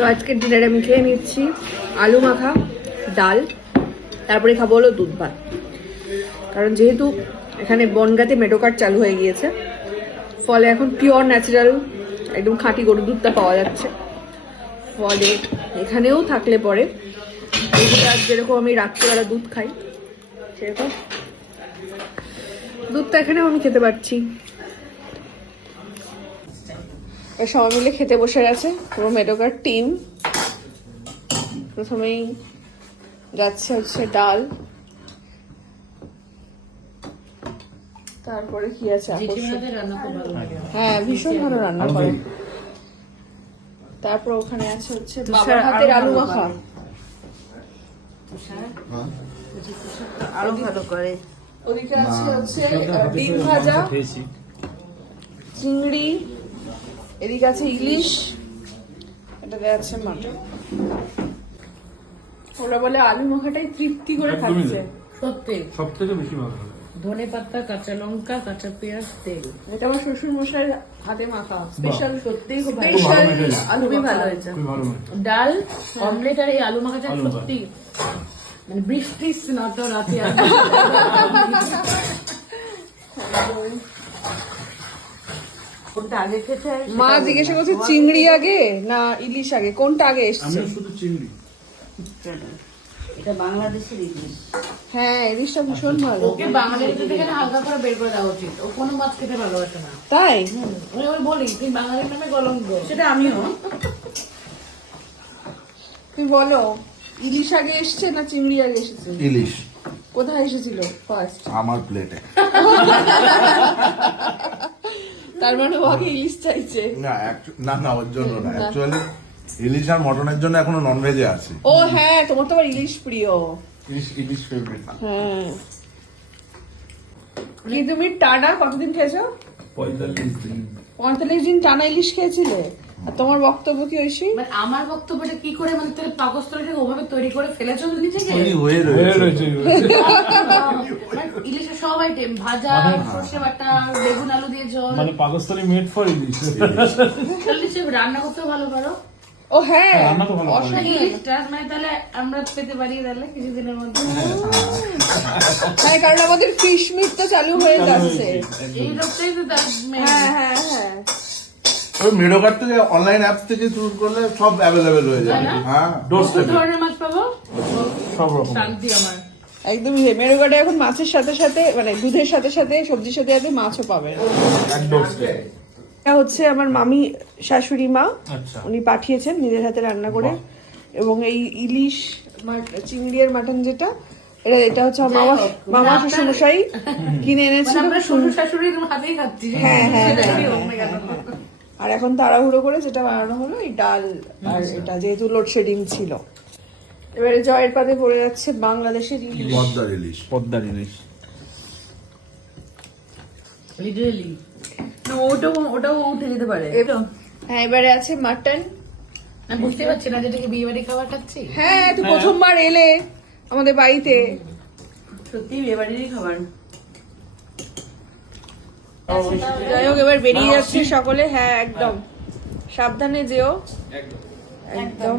তো আজকের ডিনারে আমি খেয়ে নিচ্ছি আলু মাখা, ডাল, তারপরে খাবো হলো দুধ ভাত। কারণ যেহেতু এখানে বনগাঁতে মেডোকার্ড চালু হয়ে গিয়েছে, ফলে এখন পিওর ন্যাচারাল একদম খাঁটি গরুর দুধটা পাওয়া যাচ্ছে। ফলে এখানেও থাকলে পরে যেরকম আমি রাত্রিবেলা দুধ খাই, সেরকম দুধটা এখানেও আমি খেতে পারছি। সবাই মিলে খেতে বসে গেছে পুরো মেডোকার টিম। প্রথমেই যাচ্ছে হচ্ছে ডাল, তারপরে কি আছে, হ্যাঁ ভীষণ ভালো রান্না করে। তারপর ওখানে আছে হচ্ছে বাবার হাতের আলু মাখা, আরো ভালো করে। ওদিকে আছে হচ্ছে ডিম ভাজা, চিংড়ি, এদিকে আছে ইলিশ, এটাতে আছে মাটন। ওরা বলে আলু মাখাটাই তৃপ্তি করে খাচ্ছে। সত্যি সব থেকে বেশি ভালো লাগে। ধনে পাতা, কাঁচা লঙ্কা, কাঁচা পেঁয়াজ, তেল। এটা আমার শ্বশুর মশাইয়ের হাতে মাখা স্পেশাল। সত্যি খুব ভালো। স্পেশাল আলু ভালো হয়েছে। খুবই ভালো হয়েছে। ডাল, অমলেট আর এই আলু মাখাটা সত্যি মানে বৃষ্টি না তো রাতে কোনটা আগে খেতে হয় মা জিজ্ঞাসা করছে চিংড়ি আগে না ইলিশ আগে, কোনটা আগে এসছে? আমিও শুধু চিংড়ি। এটা বাংলাদেশের ইলিশ। হ্যাঁ ইলিশটা ভীষণ ভালো। ওকে বাঙালিদের থেকে হালকা করে বের করে দেওয়া উচিত। ও কোনো মাছ খেতে ভালোবাসে না। তাই ওই বলি তুই বাঙালির নামে কলঙ্ক। সেটা আমিও। তুই বলো ইলিশ আগে এসছে না চিংড়ি আগে এসেছে? ইলিশ কোথায় এসেছিল ফার্স্ট? আমার প্লেটে। তার মানে ও আগে ইলিশ চাইছে। না ওর জন্য না, অ্যাকচুয়ালি ইলিশ আর মটনের জন্য এখনো ননভেজে আছে। ও হ্যাঁ, তোমার তো আবার ইলিশ প্রিয়। ইলিশ ফেভারিট। হ্যাঁ। কি তুমি টানা কতদিন খেয়েছো? 45 দিন। 45 দিন টানা ইলিশ খেয়েছিলে? আর তোমার বক্তব্য কি ঐশী? মানে আমার বক্তব্যটা কি করে মানে তোর পাকস্থলীটাকে ওভাবে তৈরি করে ফেলেছো নিজেকে? তৈরি হয়ে হয়ে রয়েছে। রয়েছে। মানে ইলিশের সব আইটেম ভাজা, সর্ষে বাটা, বেগুন আলু দিয়ে ঝোল। মানে পাকস্থলী মেড ফর ইলিশ। তাহলে সে রান্না করতে ভালো পারো। ও হ্যাঁ, রান্না তো ভালো পারি। ইলিশটা মানে তাহলে আমরা পেতে পারি তাহলে কিছুদিনের মধ্যে। হ্যাঁ কারণ আমাদের ফিশ মিট তো চালু হয়ে যাচ্ছে। এই লোকটাই তো তার হ্যাঁ হ্যাঁ হ্যাঁ। ওই মেডোকার্ড থেকে অনলাইন অ্যাপ থেকে শুরু করলে সব অ্যাভেলেবেল হয়ে যাবে। হ্যাঁ ডোর কত স্টেপে ধরনের মাছ পাবো? সব রকম। শান্তি আমার। একদমই মেরুগাড়ে এখন মাছের সাথে সাথে মানে দুধের সাথে সাথে সবজির সাথে সাথে মাছও পাবে। এক ডোর স্টেপ। এটা হচ্ছে আমার মামি শাশুড়ি মা, আচ্ছা। উনি পাঠিয়েছেন নিজের হাতে রান্না করে। এবং এই ইলিশ চিংড়ি আর মাটন যেটা এটা হচ্ছে আমার মামা শ্বশুর মশাই কিনে মানে এনেছিল। আমরা শ্বশুর শাশুড়ির হাতেই খাচ্ছি। হ্যাঁ হ্যাঁ সেটাই হ্যাঁ, হোক না কেন। আর এখন তাড়াহুড়ো করে যেটা বানানো হলো এই ডাল আর এটা, যেহেতু লোডশেডিং ছিল। এবারে জয়ের পাতে পড়ে যাচ্ছে বাংলাদেশের ইলিশ। পদ্মার ইলিশ। পদ্মার ইলিশ। লিটারালি ওটাও উঠে যেতে পারে। হ্যাঁ এবারে আছে মাটন। আমি বুঝতে পারছি না যেটাকে বিয়ে বাড়ি খাবার খাচ্ছি। হ্যাঁ তুই প্রথমবার এলে আমাদের বাড়িতে। সত্যি বিয়ে বাড়িরই খাবার। যাই হোক এবার বেরিয়ে যাচ্ছে সকলে। হ্যাঁ একদম সাবধানে যেও একদম।